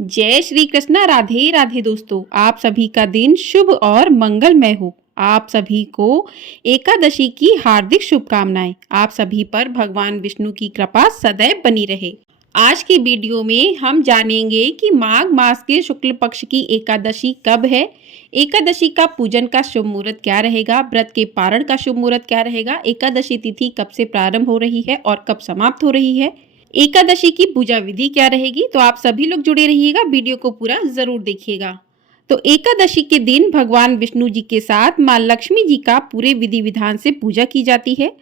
जय श्री कृष्णा। राधे राधे दोस्तों, आप सभी का दिन शुभ और मंगलमय हो। आप सभी को एकादशी की हार्दिक शुभकामनाएं। आप सभी पर भगवान विष्णु की कृपा सदैव बनी रहे। आज की वीडियो में हम जानेंगे कि माघ मास के शुक्ल पक्ष की एकादशी कब है, एकादशी का पूजन का शुभ मुहूर्त क्या रहेगा, व्रत के पारण का शुभ मुहूर्त क्या रहेगा, एकादशी तिथि कब से प्रारंभ हो रही है और कब समाप्त हो रही है, एकादशी की पूजा विधि क्या रहेगी। तो आप सभी लोग जुड़े रहिएगा, वीडियो को पूरा जरूर देखिएगा। तो एकादशी के दिन भगवान विष्णु जी के साथ मां लक्ष्मी जी का पूरे विधि विधान से पूजा की जाती है।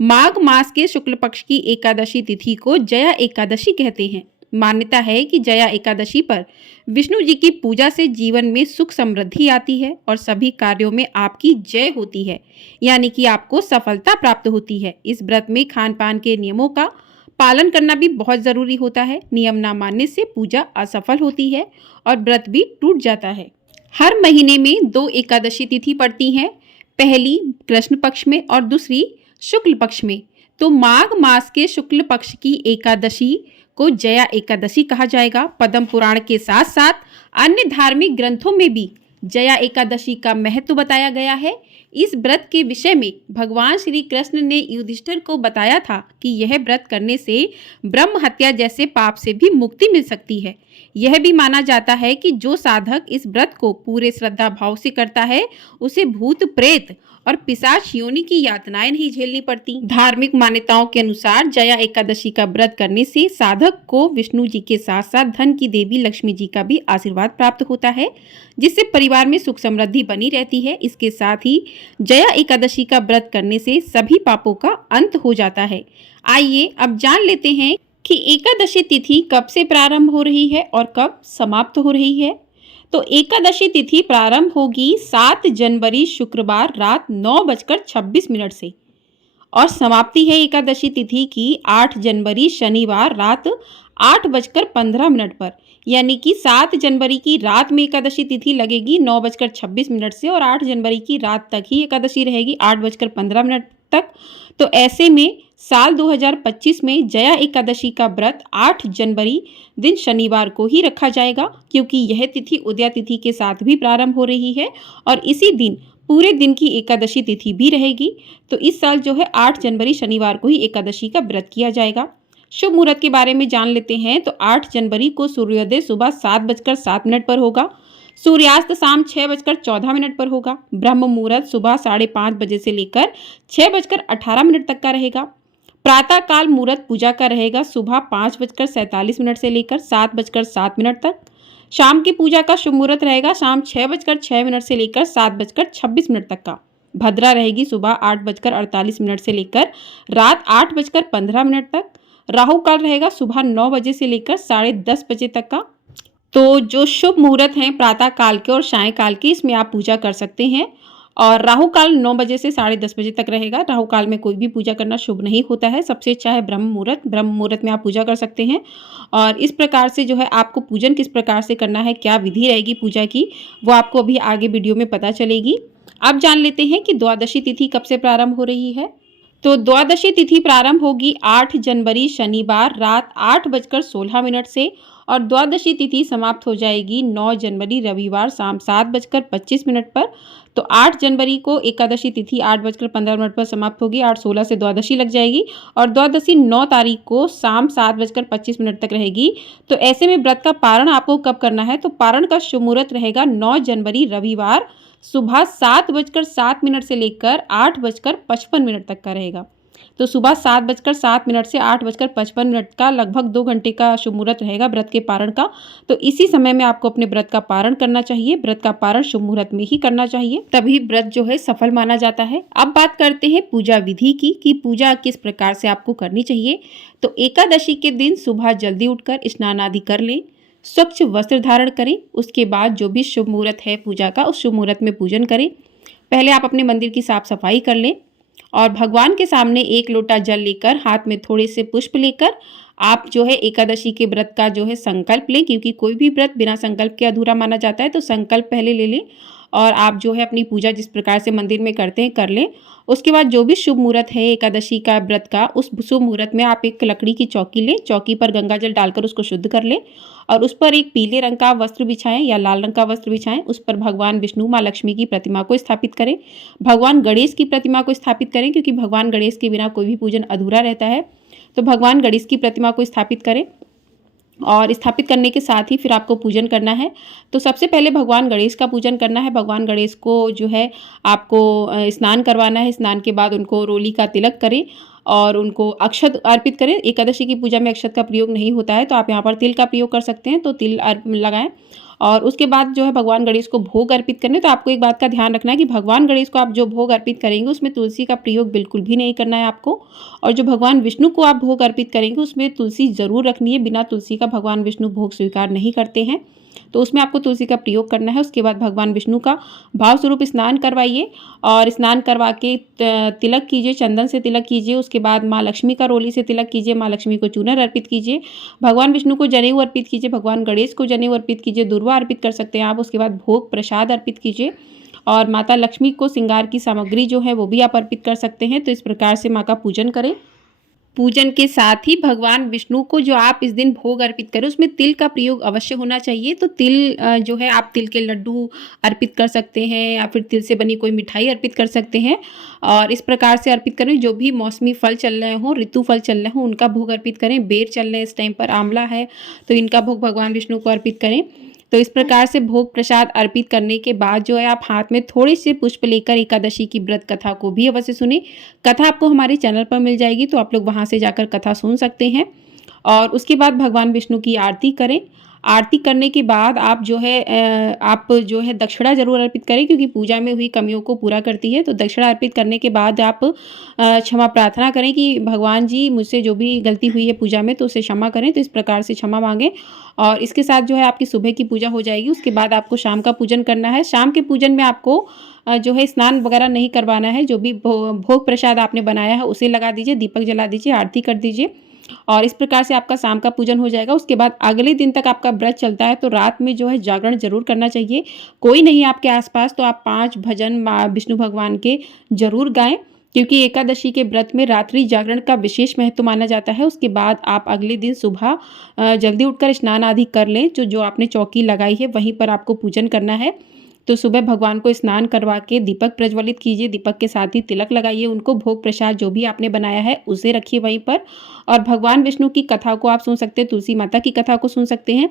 माघ मास के शुक्ल पक्ष की एकादशी तिथि को जया एकादशी कहते हैं। मान्यता है कि जया एकादशी पर विष्णु जी की पूजा से जीवन में सुख समृद्धि आती है और सभी कार्यों में आपकी जय होती है, यानी कि आपको सफलता प्राप्त होती है। इस व्रत में खान पान के नियमों का पालन करना भी बहुत जरूरी होता है। नियम ना मानने से पूजा असफल होती है और व्रत भी टूट जाता है। हर महीने में 2 एकादशी तिथि पड़ती हैं, पहली कृष्ण पक्ष में और दूसरी शुक्ल पक्ष में। तो माघ मास के शुक्ल पक्ष की एकादशी को जया एकादशी कहा जाएगा। पद्म पुराण के साथ साथ अन्य धार्मिक ग्रंथों में भी जया एकादशी का महत्व बताया गया है। इस व्रत के विषय में भगवान श्री कृष्ण ने युधिष्ठिर को बताया था कि यह व्रत करने से ब्रह्म हत्या जैसे पाप से भी मुक्ति मिल सकती है। यह भी माना जाता है कि जो साधक इस व्रत को पूरे श्रद्धा भाव से करता है उसे भूत प्रेत और पिशाच योनि की यातनाएं नहीं झेलनी पड़ती। धार्मिक मान्यताओं के अनुसार जया एकादशी का व्रत करने से साधक को विष्णु जी के साथ साथ धन की देवी लक्ष्मी जी का भी आशीर्वाद प्राप्त होता है, जिससे परिवार में सुख समृद्धि बनी रहती है। इसके साथ ही जया एकादशी का व्रत करने से सभी पापों का अंत हो जाता है। आइए अब जान लेते हैं कि एकादशी तिथि कब से प्रारंभ हो रही है और कब समाप्त हो रही है। तो एकादशी तिथि प्रारंभ होगी 7 जनवरी शुक्रवार रात 9:26 से और समाप्ति है एकादशी तिथि की 8 जनवरी शनिवार रात 8:15 पर। यानी कि 7 जनवरी की रात में एकादशी तिथि लगेगी 9:26 से और 8 जनवरी की रात तक ही एकादशी रहेगी 8:15 तक। तो ऐसे में साल 2025 में जया एकादशी का व्रत 8 जनवरी दिन शनिवार को ही रखा जाएगा, क्योंकि यह तिथि उदया तिथि के साथ भी प्रारंभ हो रही है और इसी दिन पूरे दिन की एकादशी तिथि भी रहेगी। तो इस साल जो है 8 जनवरी शनिवार को ही एकादशी का व्रत किया जाएगा। शुभ मुहूर्त के बारे में जान लेते हैं। तो 8 जनवरी को सूर्योदय सुबह 7:07 पर होगा, सूर्यास्त शाम 6:14 पर होगा। ब्रह्म मुहूर्त सुबह 5:30 बजे से लेकर 6:18 तक का रहेगा। प्रातः काल मुहूर्त पूजा का रहेगा सुबह 5:47 से लेकर 7:07 तक। शाम की पूजा का शुभ मुहूर्त रहेगा शाम 6:06 से लेकर 7:26 तक का। भद्रा रहेगी सुबह 8:48 से लेकर रात 8:15 तक। राहु काल रहेगा सुबह 9 बजे से लेकर 10:30 बजे तक का। तो जो शुभ मुहूर्त हैं प्रातः काल के और सायं काल के, इसमें आप पूजा कर सकते हैं। और राहु काल 9 बजे से 10:30 बजे तक रहेगा। राहु काल में कोई भी पूजा करना शुभ नहीं होता है। सबसे अच्छा है ब्रह्म मुहूर्त। ब्रह्म मुहूर्त में आप पूजा कर सकते हैं। और इस प्रकार से जो है आपको पूजन किस प्रकार से करना है, क्या विधि रहेगी पूजा की, वो आपको अभी आगे वीडियो में पता चलेगी। अब जान लेते हैं कि द्वादशी तिथि कब से प्रारंभ हो रही है। तो द्वादशी तिथि प्रारंभ होगी 8 जनवरी शनिवार रात 8:16 से और द्वादशी तिथि समाप्त हो जाएगी 9 जनवरी रविवार शाम 7:25 पर। तो 8 जनवरी को एकादशी तिथि 8:15 पर समाप्त होगी। 8:16 से द्वादशी लग जाएगी और द्वादशी 9 तारीख को शाम 7:25 तक रहेगी। तो ऐसे में व्रत का पारण आपको कब करना है, तो पारण का शुभ मुहूर्त रहेगा 9 जनवरी रविवार सुबह 7:07 से लेकर 8:55 तक का रहेगा। तो सुबह 7:07 से 8:55 का लगभग 2 घंटे का शुभ मुहूर्त रहेगा व्रत के पारण का। तो इसी समय में आपको अपने व्रत का पारण करना चाहिए। व्रत का पारण शुभ मुहूर्त में ही करना चाहिए, तभी व्रत जो है सफल माना जाता है। अब बात करते हैं पूजा विधि की कि पूजा किस प्रकार से आपको करनी चाहिए। तो एकादशी के दिन सुबह जल्दी उठकर स्नान आदि कर लें, स्वच्छ वस्त्र धारण करें। उसके बाद जो भी शुभ मुहूर्त है पूजा का, उस शुभ मुहूर्त में पूजन करें। पहले आप अपने मंदिर की साफ सफाई कर लें और भगवान के सामने 1 लोटा जल लेकर हाथ में थोड़े से पुष्प लेकर आप जो है एकादशी के व्रत का जो है संकल्प लें, क्योंकि कोई भी व्रत बिना संकल्प के अधूरा माना जाता है। तो संकल्प पहले ले लें और आप जो है अपनी पूजा जिस प्रकार से मंदिर में करते हैं कर लें। उसके बाद जो भी शुभ मुहूर्त है एकादशी का व्रत का, उस शुभ मुहूर्त में आप एक लकड़ी की चौकी लें, चौकी पर गंगा जल डालकर उसको शुद्ध कर लें और उस पर एक पीले रंग का वस्त्र बिछाएं या लाल रंग का वस्त्र बिछाएं। उस पर भगवान विष्णु, माँ लक्ष्मी की प्रतिमा को स्थापित करें। भगवान गणेश की प्रतिमा को स्थापित करें, क्योंकि भगवान गणेश के बिना कोई भी पूजन अधूरा रहता है। तो भगवान गणेश की प्रतिमा को स्थापित करें और स्थापित करने के साथ ही फिर आपको पूजन करना है। तो सबसे पहले भगवान गणेश का पूजन करना है। भगवान गणेश को जो है आपको स्नान करवाना है। स्नान के बाद उनको रोली का तिलक करें और उनको अक्षत अर्पित करें। एकादशी की पूजा में अक्षत का प्रयोग नहीं होता है, तो आप यहाँ पर तिल का प्रयोग कर सकते हैं, तो तिल लगाएं। और उसके बाद जो है भगवान गणेश को भोग अर्पित करने। तो आपको एक बात का ध्यान रखना है कि भगवान गणेश को आप जो भोग अर्पित करेंगे उसमें तुलसी का प्रयोग बिल्कुल भी नहीं करना है आपको। और जो भगवान विष्णु को आप भोग अर्पित करेंगे उसमें तुलसी जरूर रखनी है। बिना तुलसी का भगवान विष्णु भोग स्वीकार नहीं करते हैं, तो उसमें आपको तुलसी का प्रयोग करना है। उसके बाद भगवान विष्णु का भाव स्वरूप स्नान करवाइए और स्नान करवा के तिलक कीजिए, चंदन से तिलक कीजिए। उसके बाद माँ लक्ष्मी का रोली से तिलक कीजिए, माँ लक्ष्मी को चूनर अर्पित कीजिए, भगवान विष्णु को जनेऊ अर्पित कीजिए, भगवान गणेश को जनेऊ अर्पित कीजिए, दुर्वा अर्पित कर सकते हैं आप। उसके बाद भोग प्रसाद अर्पित कीजिए और माता लक्ष्मी को श्रृंगार की सामग्री जो है वो भी आप अर्पित कर सकते हैं। तो इस प्रकार से माँ का पूजन करें। पूजन के साथ ही भगवान विष्णु को जो आप इस दिन भोग अर्पित करें उसमें तिल का प्रयोग अवश्य होना चाहिए। तो तिल जो है आप तिल के लड्डू अर्पित कर सकते हैं या फिर तिल से बनी कोई मिठाई अर्पित कर सकते हैं और इस प्रकार से अर्पित करें। जो भी मौसमी फल चल रहे हों, ऋतु फल चल रहे हों, उनका भोग अर्पित करें। बेर चल रहे हैं इस टाइम पर, आंवला है, तो इनका भोग भगवान विष्णु को अर्पित करें। तो इस प्रकार से भोग प्रसाद अर्पित करने के बाद जो है आप हाथ में थोड़े से पुष्प लेकर एकादशी की व्रत कथा को भी अवश्य सुने। कथा आपको हमारे चैनल पर मिल जाएगी, तो आप लोग वहां से जाकर कथा सुन सकते हैं। और उसके बाद भगवान विष्णु की आरती करें। आरती करने के बाद आप जो है दक्षिणा जरूर अर्पित करें, क्योंकि पूजा में हुई कमियों को पूरा करती है। तो दक्षिणा अर्पित करने के बाद आप क्षमा प्रार्थना करें कि भगवान जी मुझसे जो भी गलती हुई है पूजा में तो उसे क्षमा करें। तो इस प्रकार से क्षमा मांगें और इसके साथ जो है आपकी सुबह की पूजा हो जाएगी। उसके बाद आपको शाम का पूजन करना है। शाम के पूजन में आपको जो है स्नान वगैरह नहीं करवाना है। जो भी भोग प्रसाद आपने बनाया है उसे लगा दीजिए, दीपक जला दीजिए, आरती कर दीजिए और इस प्रकार से आपका शाम का पूजन हो जाएगा। उसके बाद अगले दिन तक आपका व्रत चलता है, तो रात में जो है जागरण जरूर करना चाहिए। कोई नहीं आपके आसपास तो आप 5 भजन माँ विष्णु भगवान के जरूर गाएं, क्योंकि एकादशी के व्रत में रात्रि जागरण का विशेष महत्व माना जाता है। उसके बाद आप अगले दिन सुबह जल्दी उठकर स्नान आदि कर लें। जो आपने चौकी लगाई है वहीं पर आपको पूजन करना है। तो सुबह भगवान को स्नान करवा के दीपक प्रज्वलित कीजिए, दीपक के साथ ही तिलक लगाइए, उनको भोग प्रसाद जो भी आपने बनाया है उसे रखिए वहीं पर। और भगवान विष्णु की कथा को आप सुन सकते हैं, तुलसी माता की कथा को सुन सकते हैं।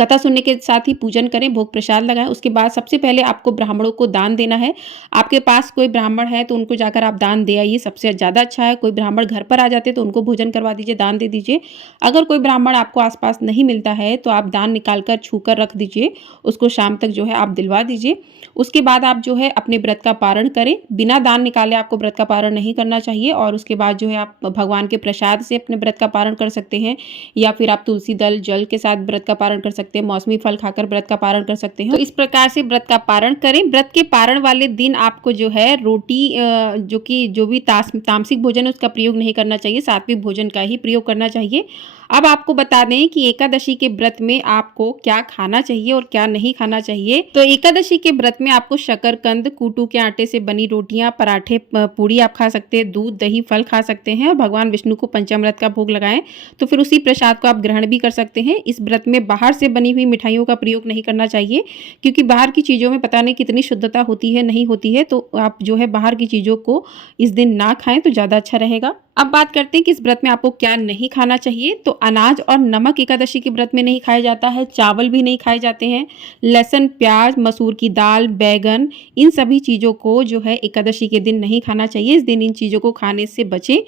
कथा सुनने के साथ ही पूजन करें, भोग प्रसाद लगाएं। उसके बाद सबसे पहले आपको ब्राह्मणों को दान देना है। आपके पास कोई ब्राह्मण है तो उनको जाकर आप दान दे आइए, सबसे ज़्यादा अच्छा है। कोई ब्राह्मण घर पर आ जाते तो उनको भोजन करवा दीजिए, दान दे दीजिए। अगर कोई ब्राह्मण आपको आसपास नहीं मिलता है तो आप दान निकाल कर छू कर रख दीजिए, उसको शाम तक जो है आप दिलवा दीजिए। उसके बाद आप जो है अपने व्रत का पारण करें। बिना दान निकाले आपको व्रत का पारण नहीं करना चाहिए। और उसके बाद जो है आप भगवान के प्रसाद से अपने व्रत का पारण कर सकते हैं या फिर आप तुलसी दल जल के साथ व्रत का पारण कर सकते हैं, मौसमी फल खाकर व्रत का पारण कर सकते हैं। तो इस प्रकार से व्रत का पारण करें। व्रत के पारण वाले दिन आपको जो है रोटी जो भी तामसिक भोजन है उसका प्रयोग नहीं करना चाहिए, सात्विक भोजन का ही प्रयोग करना चाहिए। अब आपको बता दें कि एकादशी के व्रत में आपको क्या खाना चाहिए और क्या नहीं खाना चाहिए। तो एकादशी के व्रत में आपको शकरकंद, कूटू के आटे से बनी रोटियां, पराठे, पूड़ी आप खा सकते हैं, दूध, दही, फल खा सकते हैं और भगवान विष्णु को पंचामृत का भोग लगाएं तो फिर उसी प्रसाद को आप ग्रहण भी कर सकते हैं। इस व्रत में बाहर से बनी हुई मिठाइयों का प्रयोग नहीं करना चाहिए, क्योंकि बाहर की चीज़ों में पता नहीं कितनी शुद्धता होती है, नहीं होती है। तो आप जो है बाहर की चीज़ों को इस दिन ना खाएं तो ज़्यादा अच्छा रहेगा। अब बात करते हैं कि इस व्रत में आपको क्या नहीं खाना चाहिए। तो अनाज और नमक एकादशी के व्रत में नहीं खाया जाता है, चावल भी नहीं खाए जाते हैं, लहसुन, प्याज, मसूर की दाल, बैगन, इन सभी चीज़ों को जो है एकादशी के दिन नहीं खाना चाहिए। इस दिन इन चीज़ों को खाने से बचें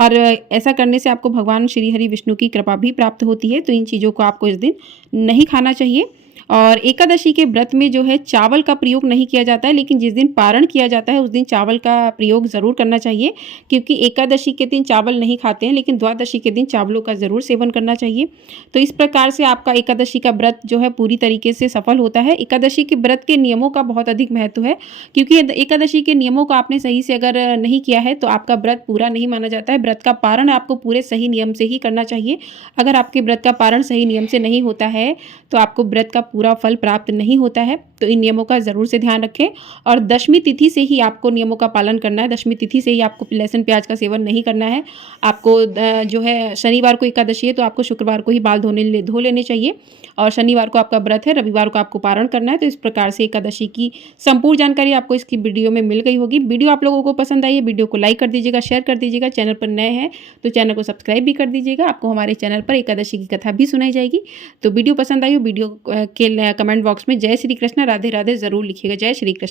और ऐसा करने से आपको भगवान श्री हरि विष्णु की कृपा भी प्राप्त होती है। तो इन चीज़ों को आपको इस दिन नहीं खाना चाहिए। और एकादशी के व्रत में जो है चावल का प्रयोग नहीं किया जाता है, लेकिन जिस दिन पारण किया जाता है उस दिन चावल का प्रयोग ज़रूर करना चाहिए, क्योंकि एकादशी के दिन चावल नहीं खाते हैं लेकिन द्वादशी के दिन चावलों का ज़रूर सेवन करना चाहिए। तो इस प्रकार से आपका एकादशी का व्रत जो है पूरी तरीके से सफल होता है। एकादशी के व्रत के नियमों का बहुत अधिक महत्व है, क्योंकि एकादशी के नियमों को आपने सही से अगर नहीं किया है तो आपका व्रत पूरा नहीं माना जाता है। व्रत का पारण आपको पूरे सही नियम से ही करना चाहिए। अगर आपके व्रत का पारण सही नियम से नहीं होता है तो आपको व्रत का पूरा फल प्राप्त नहीं होता है। तो इन नियमों का ज़रूर से ध्यान रखें और दशमी तिथि से ही आपको नियमों का पालन करना है। दशमी तिथि से ही आपको लहसुन प्याज का सेवन नहीं करना है। आपको जो है शनिवार को एकादशी है तो आपको शुक्रवार को ही बाल धो लेने चाहिए और शनिवार को आपका व्रत है, रविवार को आपको पारण करना है। तो इस प्रकार से एकादशी की संपूर्ण जानकारी आपको इसकी वीडियो में मिल गई होगी। वीडियो आप लोगों को पसंद आई है, वीडियो को लाइक कर दीजिएगा, शेयर कर दीजिएगा। चैनल पर नए हैं तो चैनल को सब्सक्राइब भी कर दीजिएगा। आपको हमारे चैनल पर एकादशी की कथा भी सुनाई जाएगी। तो वीडियो पसंद आई हो वीडियो के कमेंट बॉक्स में जय श्री कृष्ण राधे राधे ज़रूर लिखिएगा। जय श्री कृष्ण।